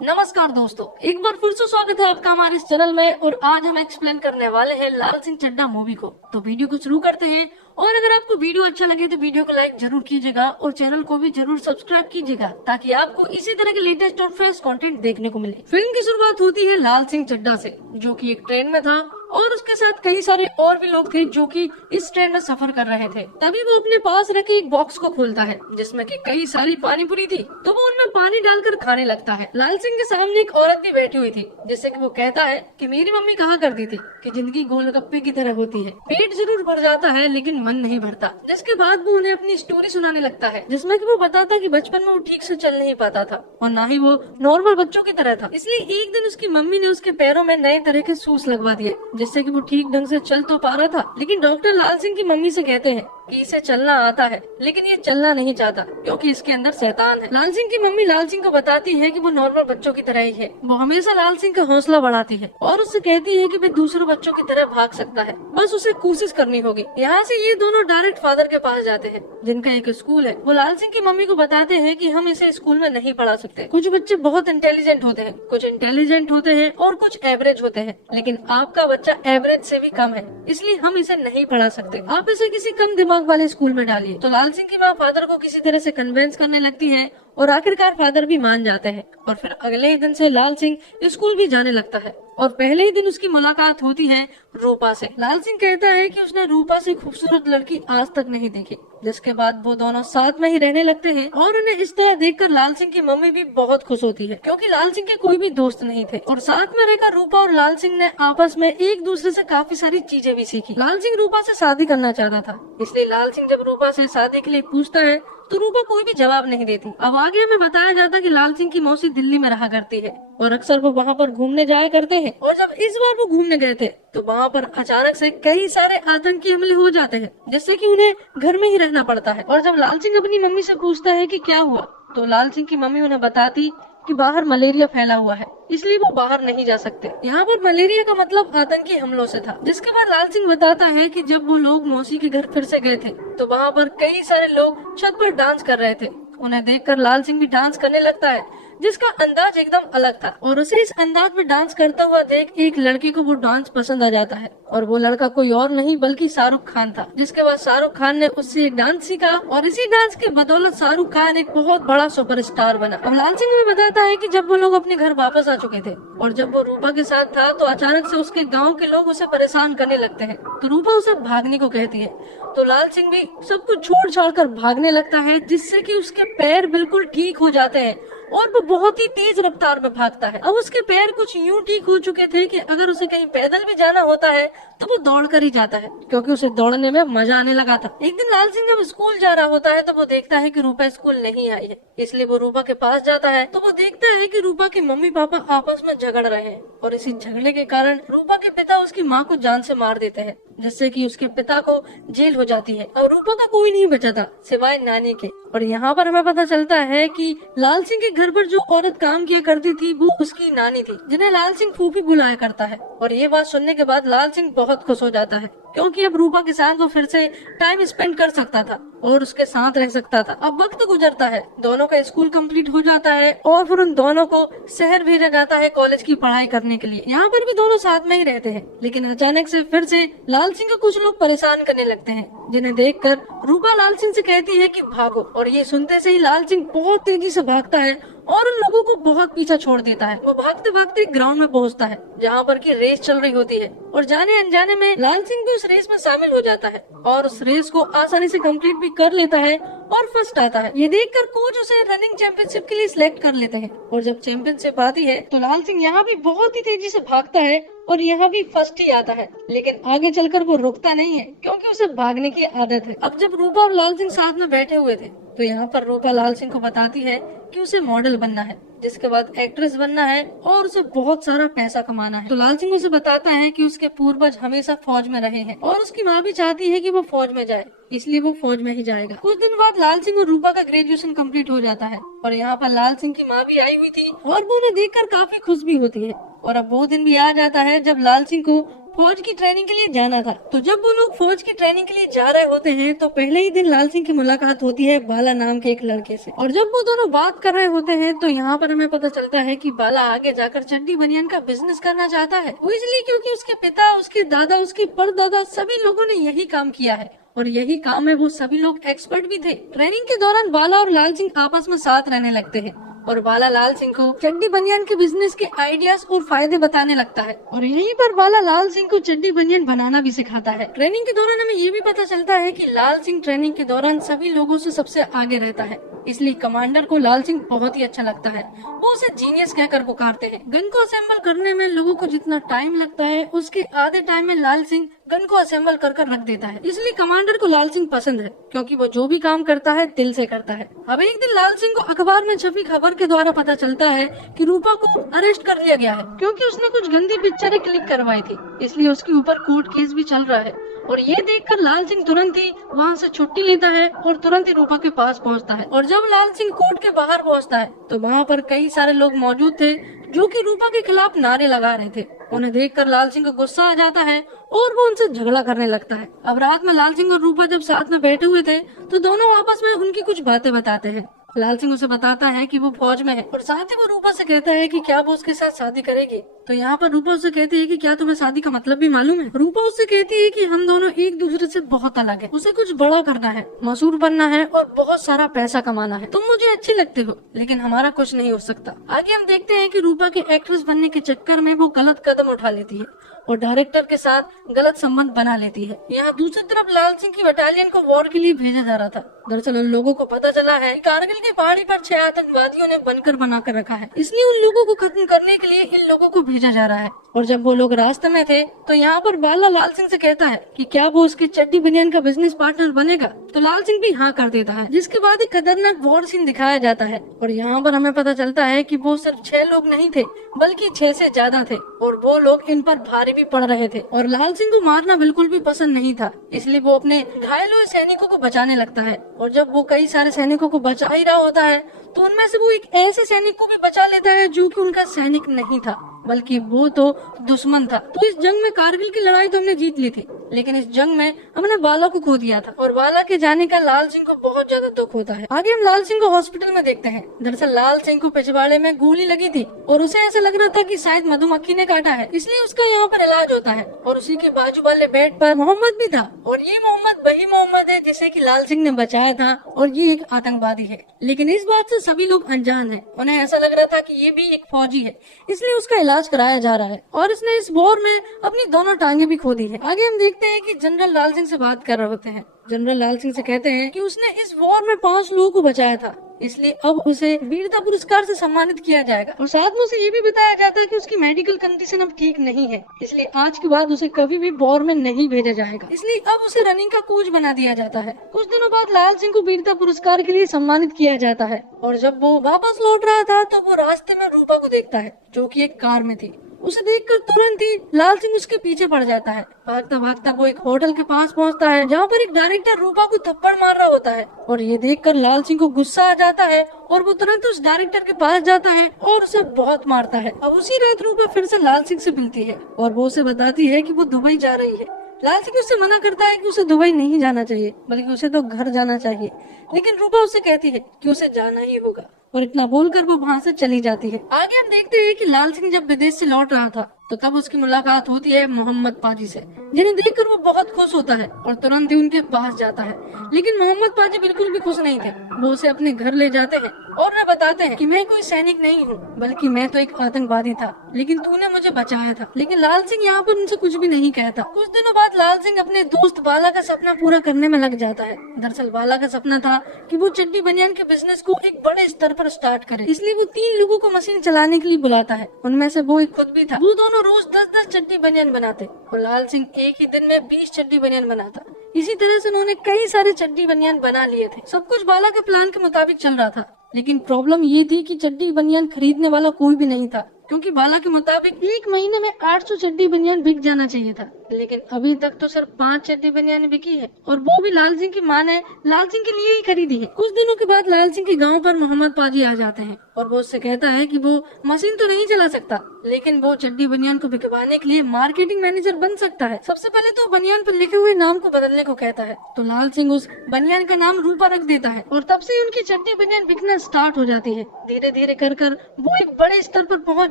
नमस्कार दोस्तों, एक बार फिर से स्वागत है आपका हमारे इस चैनल में। और आज हम एक्सप्लेन करने वाले हैं लाल सिंह चड्ढा मूवी को। तो वीडियो को शुरू करते हैं। और अगर आपको वीडियो अच्छा लगे तो वीडियो को लाइक जरूर कीजिएगा और चैनल को भी जरूर सब्सक्राइब कीजिएगा, ताकि आपको इसी तरह के लेटेस्ट और फ्रेश कंटेंट देखने को मिले। फिल्म की शुरुआत होती है लाल सिंह चड्ढा से, जो कि एक ट्रेन में था और उसके साथ कई सारे और भी लोग थे जो कि इस ट्रेन में सफर कर रहे थे। तभी वो अपने पास रखे एक बॉक्स को खोलता है जिसमें कि कई सारी पानी पूरी थी, तो वो उनमें पानी डालकर खाने लगता है। लाल सिंह के सामने एक औरत भी बैठी हुई थी, जिससे कि वो कहता है कि मेरी मम्मी कहा करती थी कि जिंदगी गोलगप्पे की तरह होती है, पेट जरूर भर जाता है लेकिन मन नहीं भरता। जिसके बाद वो उन्हें अपनी स्टोरी सुनाने लगता है, जिसमें कि वो बताता कि बचपन में वो ठीक से चल नहीं पाता था और ना ही वो नॉर्मल बच्चों की तरह था। इसलिए एक दिन उसकी मम्मी ने उसके पैरों में नए तरह के शूज लगवा दिए, जिससे कि वो ठीक ढंग से चल तो पा रहा था। लेकिन डॉक्टर लाल सिंह की मम्मी से कहते हैं कि इसे चलना आता है, लेकिन ये चलना नहीं चाहता क्योंकि इसके अंदर शैतान है। लाल सिंह की मम्मी लाल सिंह को बताती है कि वो नॉर्मल बच्चों की तरह ही है। वो हमेशा लाल सिंह का हौसला बढ़ाती है और उससे कहती है कि वह दूसरों बच्चों की तरह भाग सकता है, बस उसे कोशिश करनी होगी। यहाँ से ये दोनों डायरेक्ट फादर के पास जाते हैं, जिनका एक स्कूल है। वो लाल सिंह की मम्मी को बताते हैं कि हम इसे स्कूल में नहीं पढ़ा सकते। कुछ बच्चे बहुत इंटेलिजेंट होते हैं, कुछ इंटेलिजेंट होते हैं और कुछ एवरेज होते हैं, लेकिन आपका बच्चा एवरेज से भी कम है, इसलिए हम इसे नहीं पढ़ा सकते। आप इसे किसी कम दिमाग वाले स्कूल में डालिए। तो लाल सिंह की माँ फादर को किसी तरह से कन्विंस करने लगती है और आखिरकार फादर भी मान जाते हैं। और फिर अगले ही दिन से लाल सिंह स्कूल भी जाने लगता है और पहले ही दिन उसकी मुलाकात होती है रूपा से। लाल सिंह कहता है कि उसने रूपा से खूबसूरत लड़की आज तक नहीं देखी। जिसके बाद वो दोनों साथ में ही रहने लगते हैं और उन्हें इस तरह देखकर लाल सिंह की मम्मी भी बहुत खुश होती है, क्योंकि लाल सिंह के कोई भी दोस्त नहीं थे। और साथ में रहकर रूपा और लाल सिंह ने आपस में एक दूसरे से काफी सारी चीजें भी सीखी। लाल सिंह रूपा से शादी करना चाहता था, इसलिए लाल सिंह जब रूपा से शादी के लिए पूछता है तो रूपा कोई भी जवाब नहीं देती। अब आगे हमें बताया जाता कि लाल सिंह की मौसी दिल्ली में रहा करती है और अक्सर वो वहाँ पर घूमने जाया करते हैं। और जब इस बार वो घूमने गए थे तो वहाँ पर अचानक से कई सारे आतंकी हमले हो जाते हैं, जिससे कि उन्हें घर में ही रहना पड़ता है। और जब लाल सिंह अपनी मम्मी से पूछता है कि क्या हुआ, तो लाल सिंह की मम्मी उन्हें बताती कि बाहर मलेरिया फैला हुआ है, इसलिए वो बाहर नहीं जा सकते। यहाँ पर मलेरिया का मतलब आतंकी हमलों से था। जिसके बाद लाल सिंह बताता है कि जब वो लोग मौसी के घर फिर से गए थे तो वहाँ पर कई सारे लोग छत पर डांस कर रहे थे। उन्हें देखकर लाल सिंह भी डांस करने लगता है, जिसका अंदाज एकदम अलग था। और उसे इस अंदाज में डांस करता हुआ देख एक लड़की को वो डांस पसंद आ जाता है, और वो लड़का कोई और नहीं बल्कि शाहरुख खान था। जिसके बाद शाहरुख खान ने उससे एक डांस सीखा और इसी डांस के बदौलत शाहरुख खान एक बहुत बड़ा सुपरस्टार बना। अब लाल सिंह भी बताता है कि जब वो लोग अपने घर वापस आ चुके थे और जब वो रूपा के साथ था तो अचानक से उसके गाँव के लोग उसे परेशान करने लगते हैं, तो रूपा उसे भागने को कहती है। तो लाल सिंह भी सब कुछ छोड़ छाड़ कर भागने लगता है, जिससे कि उसके पैर बिल्कुल ठीक हो जाते हैं और वो बहुत ही तेज रफ्तार में भागता है। अब उसके पैर कुछ यूं ठीक हो चुके थे कि अगर उसे कहीं पैदल भी जाना होता है तो वो दौड़ कर ही जाता है, क्योंकि उसे दौड़ने में मजा आने लगा था। एक दिन लाल सिंह जब स्कूल जा रहा होता है तो वो देखता है कि रूपा स्कूल नहीं आई है, इसलिए वो रूपा के पास जाता है। तो वो देखता है कि रूपा के मम्मी पापा आपस में झगड़ रहे हैं और इसी झगड़े के कारण रूपा के पिता उसकी माँ को जान से मार देते हैं, जिससे कि उसके पिता को जेल हो जाती है। और रूपा का कोई नहीं बचा था सिवाय नानी के। और यहाँ पर हमें पता चलता है कि लाल सिंह के घर पर जो औरत काम किया करती थी वो उसकी नानी थी, जिन्हें लाल सिंह फूफी बुलाया करता है। और ये बात सुनने के बाद लाल सिंह बहुत खुश हो जाता है, क्योंकि अब रूपा के साथ वो फिर से टाइम स्पेंड कर सकता था और उसके साथ रह सकता था। अब वक्त गुजरता है, दोनों का स्कूल कंप्लीट हो जाता है और फिर उन दोनों को शहर भेजा जाता है कॉलेज की पढ़ाई करने के लिए। यहाँ पर भी दोनों साथ में ही रहते हैं, लेकिन अचानक से फिर से लाल सिंह को कुछ लोग परेशान करने लगते हैं, जिन्हें देखकर रूपा लाल सिंह से कहती है कि भागो। और ये सुनते से ही लाल सिंह बहुत तेजी से भागता है और उन लोगों को बहुत पीछा छोड़ देता है। वो भागते भागते ग्राउंड में पहुंचता है जहाँ पर की रेस चल रही होती है, और जाने अनजाने में लाल सिंह भी उस रेस में शामिल हो जाता है और उस रेस को आसानी से कंप्लीट भी कर लेता है और फर्स्ट आता है। ये देखकर कोच उसे रनिंग चैंपियनशिप के लिए सिलेक्ट कर लेते हैं। और जब चैंपियनशिप आती है तो लाल सिंह यहाँ भी बहुत ही तेजी से भागता है और यहाँ भी फर्स्ट ही आता है, लेकिन आगे चलकर वो रुकता नहीं है क्योंकि उसे भागने की आदत है। अब जब रूपा और लाल सिंह साथ में बैठे हुए थे तो यहाँ पर रूपा लाल सिंह को बताती है कि उसे मॉडल बनना है, जिसके बाद एक्ट्रेस बनना है और उसे बहुत सारा पैसा कमाना है। तो लाल सिंह उसे बताता है कि उसके पूर्वज हमेशा फौज में रहे हैं और उसकी माँ भी चाहती है कि वो फौज में जाए, इसलिए वो फौज में ही जाएगा। कुछ दिन बाद लाल सिंह और रूपा का ग्रेजुएशन कंप्लीट हो जाता है और यहाँ पर लाल सिंह की माँ भी आई हुई थी और वो उन्हें देखकर काफी खुश भी होती है। और अब वो दिन भी आ जाता है जब लाल सिंह को फौज की ट्रेनिंग के लिए जाना था। तो जब वो लोग फौज की ट्रेनिंग के लिए जा रहे होते हैं तो पहले ही दिन लाल सिंह की मुलाकात होती है बाला नाम के एक लड़के से। और जब वो दोनों बात कर रहे होते हैं तो यहाँ पर हमें पता चलता है कि बाला आगे जाकर चड्डी बनियान का बिजनेस करना चाहता है। वो इसलिए क्योंकि उसके पिता, उसके दादा, उसके परदादा सभी लोगों ने यही काम किया है और यही काम में वो सभी लोग एक्सपर्ट भी थे। ट्रेनिंग के दौरान बाला और लाल सिंह आपस में साथ रहने लगते हैं और बाला लाल सिंह को चड्डी बनियान के बिजनेस के आइडियाज और फायदे बताने लगता है और यहीं पर बाला लाल सिंह को चड्डी बनियान बनाना भी सिखाता है। ट्रेनिंग के दौरान हमें ये भी पता चलता है कि लाल सिंह ट्रेनिंग के दौरान सभी लोगों से सबसे आगे रहता है, इसलिए कमांडर को लाल सिंह बहुत ही अच्छा लगता है। वो उसे जीनियस कहकर पुकारते हैं। गन को असेंबल करने में लोगों को जितना टाइम लगता है उसके आधे टाइम में लाल सिंह गन को असेंबल कर रख देता है, इसलिए कमांडर को लाल सिंह पसंद है क्योंकि वो जो भी काम करता है दिल से करता है। अब एक दिन लाल सिंह को अखबार में छपी खबर के द्वारा पता चलता है कि रूपा को अरेस्ट कर लिया गया है क्योंकि उसने कुछ गंदी पिक्चरें क्लिक करवाई थी, इसलिए उसके ऊपर कोर्ट केस भी चल रहा है। और ये देखकर लाल सिंह तुरंत ही वहाँ से छुट्टी लेता है और तुरंत ही रूपा के पास पहुँचता है। और जब लाल सिंह कोर्ट के बाहर पहुँचता है तो वहाँ पर कई सारे लोग मौजूद थे जो कि रूपा के खिलाफ नारे लगा रहे थे। उन्हें देखकर लाल सिंह को गुस्सा आ जाता है और वो उनसे झगड़ा करने लगता है। अब रात में लाल सिंह और रूपा जब साथ में बैठे हुए थे तो दोनों आपस में उनकी कुछ बातें बताते हैं। लाल सिंह उसे बताता है कि वो फौज में है और साथ ही वो रूपा से कहता है कि क्या वो उसके साथ शादी करेगी। तो यहाँ पर रूपा उससे कहती है कि क्या तुम्हें शादी का मतलब भी मालूम है। रूपा उससे कहती है कि हम दोनों एक दूसरे से बहुत अलग है, उसे कुछ बड़ा करना है, मशहूर बनना है और बहुत सारा पैसा कमाना है। तुम मुझे अच्छी लगते हो लेकिन हमारा कुछ नहीं हो सकता। आगे हम देखते हैं कि रूपा के एक्ट्रेस बनने के चक्कर में वो गलत कदम उठा लेती है और डायरेक्टर के साथ गलत संबंध बना लेती है। यहाँ दूसरी तरफ लाल सिंह की बटालियन को वॉर के लिए भेजा जा रहा था। दरअसल उन लोगों को पता चला है कि कारगिल की पहाड़ी पर 6 आतंकवादियों ने बनकर बनाकर रखा है, इसलिए उन लोगों को खत्म करने के लिए इन लोगों को भेजा जा रहा है। और जब वो लोग रास्ते में थे तो यहाँ पर बाला लाल सिंह से कहता है कि क्या वो उसकी चड्डी बनियान का बिजनेस पार्टनर बनेगा। तो लाल सिंह भी हाँ कर देता है, जिसके बाद एक खतरनाक वॉर सीन दिखाया जाता है। और यहाँ पर हमें पता चलता है कि वो सिर्फ 6 लोग नहीं थे बल्कि 6 से ज्यादा थे और वो लोग इन पर भारी भी पड़ रहे थे। और लाल सिंह को मारना बिल्कुल भी पसंद नहीं था, इसलिए वो अपने घायल हुए सैनिकों को बचाने लगता है। और जब वो कई सारे सैनिकों को बचा ही रहा होता है तो उनमें से वो एक ऐसे सैनिक को भी बचा लेता है जो कि उनका सैनिक नहीं था बल्कि वो तो दुश्मन था। तो इस जंग में कारगिल की लड़ाई तो हमने जीत ली थी, लेकिन इस जंग में हमने बाला को खो दिया था और बाला के जाने का लाल सिंह को बहुत ज्यादा दुख होता है। आगे हम लाल सिंह को हॉस्पिटल में देखते हैं। दरअसल लाल सिंह को पिछवाड़े में गोली लगी थी और उसे ऐसा लग रहा था कि शायद मधुमक्खी ने काटा है, इसलिए उसका यहाँ पर इलाज होता है। और उसी के बाजू वाले बेड पर मोहम्मद भी था और ये मोहम्मद वही मोहम्मद है जिसे कि लाल सिंह ने बचाया था और ये एक आतंकवादी है। लेकिन इस बात से सभी लोग अनजान हैं। उन्हें ऐसा लग रहा था कि ये भी एक फौजी है, इसलिए उसका इलाज कराया जा रहा है और इसने इस वॉर में अपनी दोनों टांगे भी खो दी है। आगे हम देखते हैं कि जनरल लाल सिंह से बात कर रहे होते हैं। जनरल लाल सिंह से कहते हैं कि उसने इस वॉर में 5 लोगों को बचाया था, इसलिए अब उसे वीरता पुरस्कार से सम्मानित किया जाएगा। और साथ में उसे ये भी बताया जाता है कि उसकी मेडिकल कंडीशन अब ठीक नहीं है, इसलिए आज के बाद उसे कभी भी वॉर में नहीं भेजा जाएगा, इसलिए अब उसे रनिंग का कोच बना दिया जाता है। कुछ दिनों बाद लाल सिंह को वीरता पुरस्कार के लिए सम्मानित किया जाता है और जब वो वापस लौट रहा था तो वो रास्ते में रूपा को देखता है जो कि एक कार में थी। उसे देखकर तुरंत ही लाल सिंह उसके पीछे पड़ जाता है। भागता भागता वो एक होटल के पास पहुंचता है जहां पर एक डायरेक्टर रूपा को थप्पड़ मार रहा होता है और ये देखकर लाल सिंह को गुस्सा आ जाता है और वो तुरंत उस डायरेक्टर के पास जाता है और उसे बहुत मारता है। अब उसी रात रूपा फिर से लाल सिंह से मिलती है और वो उसे बताती है कि वो दुबई जा रही है। लाल सिंह उससे मना करता है कि उसे दुबई नहीं जाना चाहिए बल्कि उसे तो घर जाना चाहिए, लेकिन रूपा उससे कहती है कि उसे जाना ही होगा और इतना बोलकर वो वहाँ से चली जाती है। आगे हम देखते हैं कि लाल सिंह जब विदेश से लौट रहा था तो तब उसकी मुलाकात होती है मोहम्मद पाजी से, जिन्हें देखकर वो बहुत खुश होता है और तुरंत ही उनके पास जाता है। लेकिन मोहम्मद पाजी बिल्कुल भी खुश नहीं थे। वो उसे अपने घर ले जाते हैं और उन्हें बताते हैं कि मैं कोई सैनिक नहीं हूँ बल्कि मैं तो एक आतंकवादी था, लेकिन तूने मुझे बचाया था। लेकिन लाल सिंह यहाँ पर उनसे कुछ भी नहीं कहता। कुछ दिनों बाद लाल सिंह अपने दोस्त बाला का सपना पूरा करने में लग जाता है। दरअसल बाला का सपना था कि वो चड्डी बनियान के बिजनेस को एक बड़े स्तर पर स्टार्ट करे, इसलिए वो 3 लोगों को मशीन चलाने के लिए बुलाता है। उनमें से वो एक खुद भी था। वो दोनों रोज 10-10 चड्डी बनियान बनाते और लाल सिंह एक ही दिन में 20 चड्डी बनियान बनाता। इसी तरह से उन्होंने कई सारे चड्डी बनियान बना लिए थे। सब कुछ बाला के प्लान के मुताबिक चल रहा था, लेकिन प्रॉब्लम ये थी कि चड्डी बनियान खरीदने वाला कोई भी नहीं था। क्योंकि बाला के मुताबिक एक महीने में 800 चड्डी बनियान बिक जाना चाहिए था, लेकिन अभी तक तो सिर्फ 5 चड्डी बनियान बिकी है, और वो भी लाल सिंह की मां ने लाल सिंह के लिए ही खरीदी है। कुछ दिनों के बाद लाल सिंह के गांव पर मोहम्मद पाजी आ जाते हैं और वो उससे कहता है कि वो मशीन तो नहीं चला सकता, लेकिन वो चड्डी बनियान को बिकवाने के लिए मार्केटिंग मैनेजर बन सकता है। सबसे पहले तो बनियान पर लिखे हुए नाम को बदलने को कहता है, तो लाल सिंह उस बनियान का नाम रूपा रख देता है, और तब से उनकी चड्डी बनियान बिकना स्टार्ट हो जाती है। धीरे धीरे कर वो एक बड़े स्तर पर पहुंच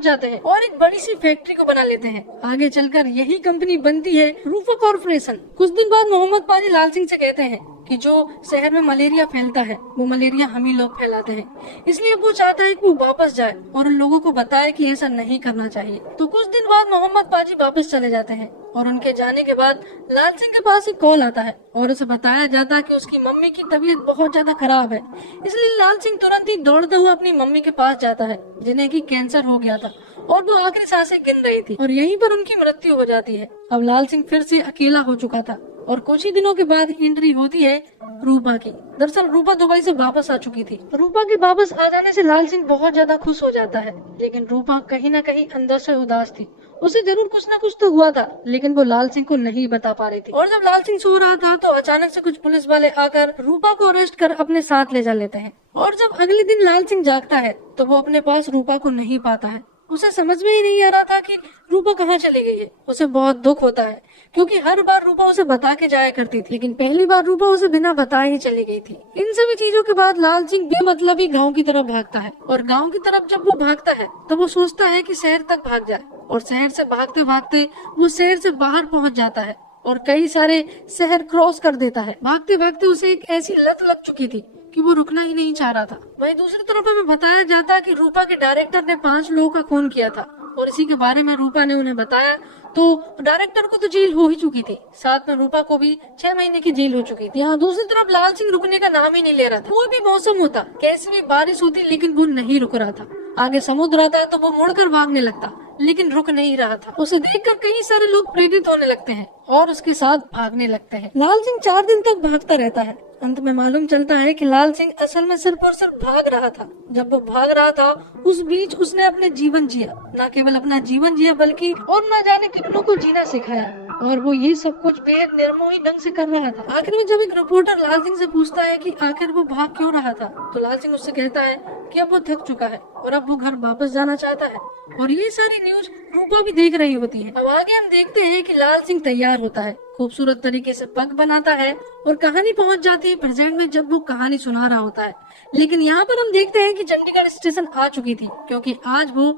जाते हैं और एक बड़ी सी फैक्ट्री को बना लेते हैं। आगे चलकर यही कंपनी बनती है रूपा कॉर्पोरेशन। कुछ दिन बाद मोहम्मद पाजी लाल सिंह से कहते हैं कि जो शहर में मलेरिया फैलता है वो मलेरिया हम ही लोग फैलाते हैं, इसलिए वो चाहता है कि वो वापस जाए और उन लोगों को बताए कि ऐसा नहीं करना चाहिए। तो कुछ दिन बाद मोहम्मद पाजी वापस चले जाते हैं और उनके जाने के बाद लाल सिंह के पास एक कॉल आता है और उसे बताया जाता है कि उसकी मम्मी की तबीयत बहुत ज्यादा खराब है। इसलिए लाल सिंह तुरंत ही दौड़ता हुआ अपनी मम्मी के पास जाता है, जिन्हें की कैंसर हो गया था और वो आखिरी सांसें गिन रही थी, और यहीं पर उनकी मृत्यु हो जाती है। अब लाल सिंह फिर से अकेला हो चुका था और कुछ ही दिनों के बाद एंट्री होती है रूपा की। दरअसल रूपा दुबई से वापस आ चुकी थी। रूपा के वापस आ जाने से लाल सिंह बहुत ज्यादा खुश हो जाता है, लेकिन रूपा कहीं न कहीं अंदर से उदास थी। उसे जरूर कुछ न कुछ तो हुआ था, लेकिन वो लाल सिंह को नहीं बता पा रही थी। और जब लाल सिंह सो रहा था तो अचानक से कुछ पुलिस वाले आकर रूपा को अरेस्ट कर अपने साथ ले जा लेते हैं। और जब अगले दिन लाल सिंह जागता है तो वो अपने पास रूपा को नहीं पाता है। उसे समझ में ही नहीं आ रहा था कि रूपा कहाँ चली गई है। उसे बहुत दुख होता है, क्योंकि हर बार रूपा उसे बता के जाया करती थी, लेकिन पहली बार रूपा उसे बिना बताए ही चली गई थी। इन सभी चीजों के बाद लाल सिंह बेमतलबी गांव की तरफ भागता है, और गांव की तरफ जब वो भागता है तो वो सोचता है कि शहर तक भाग जाए, और शहर से भागते भागते वो शहर से बाहर पहुंच जाता है और कई सारे शहर क्रॉस कर देता है। भागते भागते उसे एक ऐसी लत लग चुकी थी कि वो रुकना ही नहीं चाह रहा था। वहीं दूसरी तरफ हमें बताया जाता कि रूपा के डायरेक्टर ने 5 लोगों का खून किया था, और इसी के बारे में रूपा ने उन्हें बताया। तो डायरेक्टर को तो जेल हो ही चुकी थी, साथ में रूपा को भी 6 महीने की जेल हो चुकी थी। यहाँ दूसरी तरफ लाल सिंह रुकने का नाम ही नहीं ले रहा था। कोई भी मौसम होता, कैसी भी बारिश होती, लेकिन वो नहीं रुक रहा था। आगे समुद्र आता है तो वो मुड़कर भागने लगता, लेकिन रुक नहीं रहा था। उसे देखकर कई सारे लोग प्रेरित होने लगते हैं और उसके साथ भागने लगते हैं। लाल सिंह 4 दिन तक भागता रहता है। अंत में मालूम चलता है कि लाल सिंह असल में सिर्फ और सिर्फ भाग रहा था। जब वो भाग रहा था उस बीच उसने अपने जीवन जिया, न केवल अपना जीवन जिया बल्कि और न जाने कितनों को जीना सिखाया, और वो ये सब कुछ बेहद निर्मोही ढंग से कर रहा था। आखिर में जब एक रिपोर्टर लाल सिंह से पूछता है कि आखिर वो भाग क्यों रहा था, तो लाल सिंह उससे कहता है कि अब वो थक चुका है और अब वो घर वापस जाना चाहता है। और ये सारी न्यूज रूपा भी देख रही होती है। अब आगे हम देखते हैं कि लाल सिंह तैयार होता है, खूबसूरत तरीके से पग बनाता है और कहानी पहुंच जाती है प्रेजेंट में, जब वो कहानी सुना रहा होता है। लेकिन यहाँ पर हम देखते हैं कि चंडीगढ़ स्टेशन आ चुकी थी, क्योंकि आज वो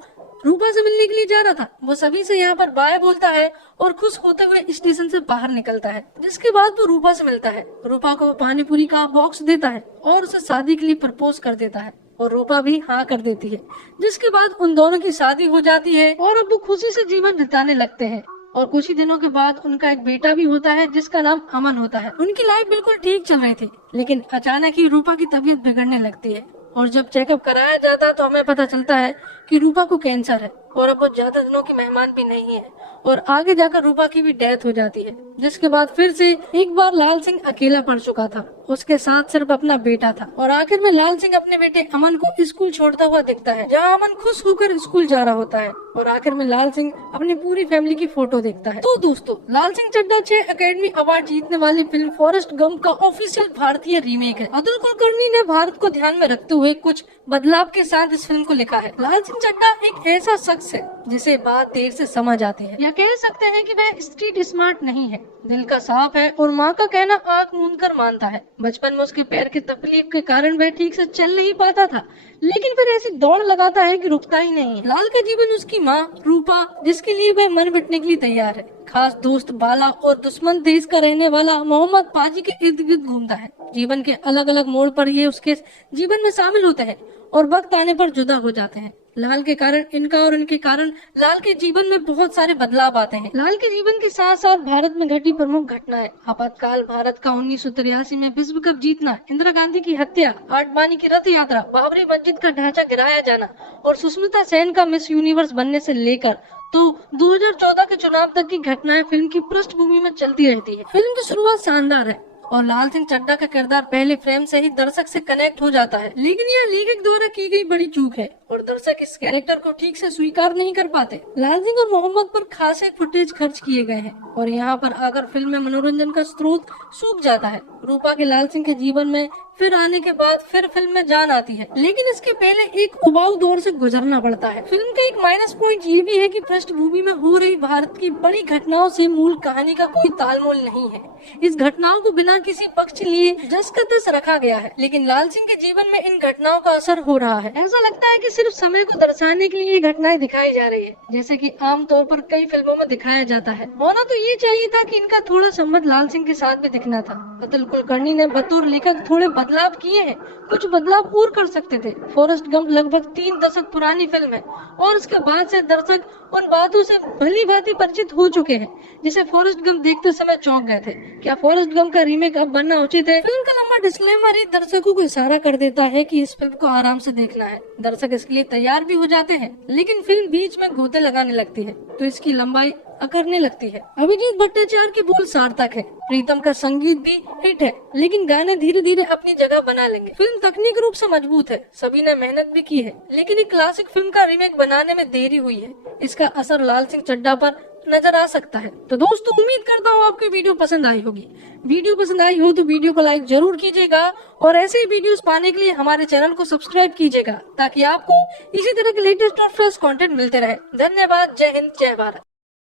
रूपा से मिलने के लिए जा रहा था। वो सभी से यहाँ पर बाय बोलता है और खुश होते हुए स्टेशन से बाहर निकलता है, जिसके बाद वो रूपा से मिलता है। रूपा को पानी पूरी का बॉक्स देता है और उसे शादी के लिए प्रपोज कर देता है, और रूपा भी हाँ कर देती है, जिसके बाद उन दोनों की शादी हो जाती है और अब वो खुशी से जीवन बिताने लगते हैं। और कुछ ही दिनों के बाद उनका एक बेटा भी होता है, जिसका नाम अमन होता है। उनकी लाइफ बिल्कुल ठीक चल रही थी, लेकिन अचानक ही रूपा की तबीयत बिगड़ने लगती है, और जब चेकअप कराया जाता है तो हमें पता चलता है कि रूपा को कैंसर है, और अब वो ज्यादा दिनों की मेहमान भी नहीं है, और आगे जाकर रूपा की भी डेथ हो जाती है। जिसके बाद फिर से एक बार लाल सिंह अकेला पड़ चुका था, उसके साथ सिर्फ अपना बेटा था। और आखिर में लाल सिंह अपने बेटे अमन को स्कूल छोड़ता हुआ दिखता है, जहाँ अमन खुश होकर स्कूल जा रहा होता है। और आखिर में लाल सिंह अपनी पूरी फैमिली की फोटो देखता है। तो दोस्तों, लाल सिंह चड्ढा 6 अकेडमी अवार्ड जीतने वाली फिल्म फॉरेस्ट गंप का ऑफिशियल भारतीय रीमेक है। अतुल कुलकर्णी ने भारत को ध्यान में रखते हुए कुछ बदलाव के साथ इस फिल्म को लिखा है। लाल सिंह चड्ढा एक ऐसा शख्स है जिसे बात देर से समझ आती है, या कह सकते हैं कि वह स्ट्रीट स्मार्ट नहीं है, दिल का साफ है और माँ का कहना आंख मूंद कर मानता है। बचपन में उसके पैर की तकलीफ के कारण वह ठीक से चल नहीं पाता था, लेकिन फिर ऐसी दौड़ लगाता है कि रुकता ही नहीं है। लाल का जीवन उसकी माँ रूपा, जिसके लिए वह मर मिटने के लिए तैयार है, खास दोस्त बाला और दुश्मन देश का रहने वाला मोहम्मद पाजी के इर्द गिर्द घूमता है। जीवन के अलग अलग मोड़ पर ये उसके जीवन में शामिल होते हैं और वक्त आने पर जुदा हो जाते हैं। लाल के कारण इनका और इनके कारण लाल के जीवन में बहुत सारे बदलाव आते हैं। लाल के जीवन के साथ साथ भारत में घटी प्रमुख घटनाएं, आपातकाल भारत का 1983 में विश्व कप जीतना, इंदिरा गांधी की हत्या, आडवाणी की रथ यात्रा, बाबरी मस्जिद का ढांचा गिराया जाना और सुष्मिता सेन का मिस यूनिवर्स बनने से लेकर तो 2014 के चुनाव तक की घटनाएं फिल्म की पृष्ठभूमि में चलती रहती है। फिल्म की शुरुआत शानदार है और लाल सिंह चड्ढा का किरदार पहले फ्रेम से ही दर्शक से कनेक्ट हो जाता है, लेकिन यह लेखक द्वारा की गई बड़ी चूक है। और दर्शक इस कैरेक्टर को ठीक से स्वीकार नहीं कर पाते। लाल सिंह और मोहम्मद पर खासे फुटेज खर्च किए गए हैं और यहाँ पर आकर फिल्म में मनोरंजन का स्रोत सूख जाता है। रूपा के लाल सिंह के जीवन में फिर आने के बाद फिर फिल्म में जान आती है, लेकिन इसके पहले एक उबाऊ दौर से गुजरना पड़ता है। फिल्म का एक माइनस पॉइंट ये भी है कि पृष्ठभूमि में हो रही भारत की बड़ी घटनाओं से मूल कहानी का कोई तालमेल नहीं है। इस घटनाओं को बिना किसी पक्ष लिए जस का तस रखा गया है, लेकिन लाल सिंह के जीवन में इन घटनाओं का असर हो रहा है। ऐसा लगता है कि सिर्फ समय को दर्शाने के लिए ये घटनाएं दिखाई जा रही है, जैसे कि आमतौर पर कई फिल्मों में दिखाया जाता है। होना तो ये चाहिए था कि इनका थोड़ा संबंध लाल सिंह के साथ भी दिखना था। अतुल कुलकर्णी ने बतौर लेखक थोड़े बदलाव किए हैं, कुछ बदलाव और कर सकते थे। फॉरेस्ट गंप लगभग 3 दशक पुरानी फिल्म है और इसके बाद से दर्शक उन बातों से भली भांति परिचित हो चुके हैं जिसे फॉरेस्ट गंप देखते समय चौंक गए थे। क्या फॉरेस्ट गंप का रीमेक अब बनना उचित है? फिल्म का लंबा डिस्क्लेमर ही दर्शकों को इशारा कर देता है कि इस फिल्म को आराम से देखना है। दर्शक इसके लिए तैयार भी हो जाते हैं, लेकिन फिल्म बीच में गोते लगाने लगती है तो इसकी लंबाई अकड़ने लगती है। अभिजीत भट्टाचार्य के बोल सार्थक है, प्रीतम का संगीत भी हिट है, लेकिन गाने धीरे धीरे अपनी जगह बना लेंगे। फिल्म तकनीक रूप से मजबूत है, सभी ने मेहनत भी की है, लेकिन एक क्लासिक फिल्म का रीमेक बनाने में देरी हुई है। इसका असर लाल सिंह चड्ढा पर नजर आ सकता है। तो दोस्तों, उम्मीद करता हूँ आपको वीडियो पसंद आई होगी। वीडियो पसंद आई हो तो वीडियो को लाइक जरूर कीजिएगा और ऐसे ही वीडियोस पाने के लिए हमारे चैनल को सब्सक्राइब कीजिएगा, ताकि आपको इसी तरह के लेटेस्ट और फ्रेश कंटेंट मिलते रहे। धन्यवाद। जय हिंद, जय भारत।